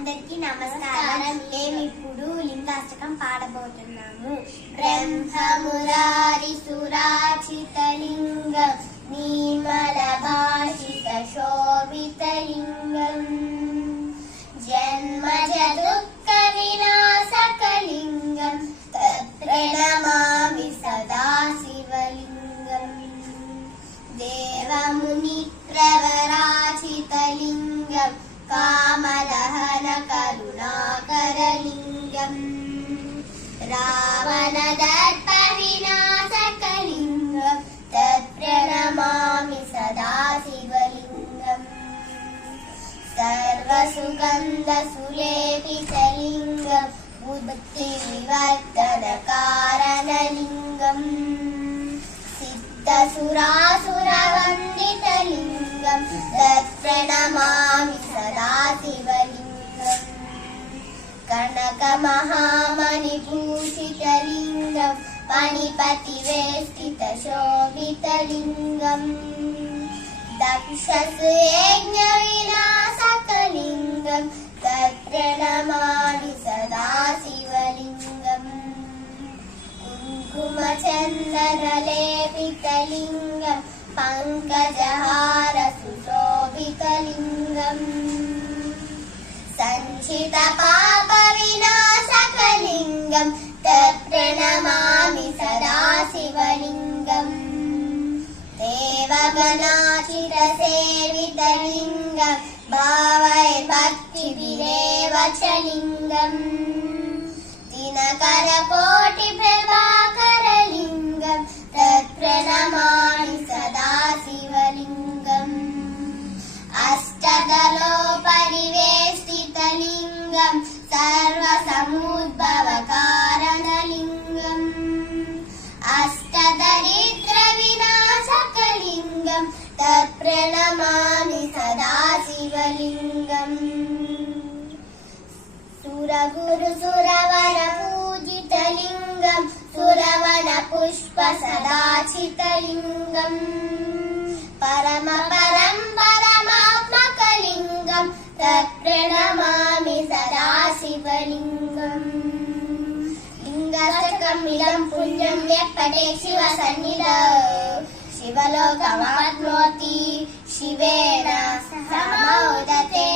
అందరికీ నమస్కారం. మేము ఇప్పుడు లింగాష్టకం పాడబోతున్నాము. బ్రహ్మమురారి సురాచిత లింగం నీమల భాషిత శోభిత లింగం జన్మజ దుఃఖ వినాశక లింగం ప్రణమామి సదా శివలింగం దేవముని ప్రవరాచిత లింగం కామదహన కరుణాకరలింగం రావణ దర్ప వినాశకలింగం తత్ప్రణమామి సదా శివలింగం సర్వసుగంధ సులేపితలింగం బుద్ధి వివర్తన కారణలింగం సిద్ధసురాసురవందితలింగం తత్ప్రణమామి సదా శివలింగం కనక మహామణిభూషితలింగం పణిపతి వేష్టిత శోభితలింగం దక్షయజ్ఞ వినాశకలింగం తత్ప్రణమామి సదా శివలింగం కుంకుమచందనలేపితలింగం పంకజహార సుశోభితలింగం సంచిత పాప వినాశకలింగం తత్ప్రణమామి సదా శివలింగం దేవగణాచిత సేవితలింగం భావైర్భక్తి విరేవచలింగం దినకర కోటి ప్రభాకరలింగం తత్ప్రణమామి సదా శివలింగం అష్టదలో పరివేష్టితలింగం సర్వసముద్భవ కారణలింగం అష్టదరిద్ర వినాశకలింగం తత్ప్రణమామి సదా శివలింగం సురగురు సురవర పూజితలింగం సురవన పుష్ప సదాచితలింగం పరమ పరం పరమాత్మకలింగం తత్ప్రణమామి సదా శివలింగం లింగాష్టకమిదం పుణ్యం వ్యపటే శివ సన్నిధౌ శివలోకమాప్నోతి శివేన సమోదతే.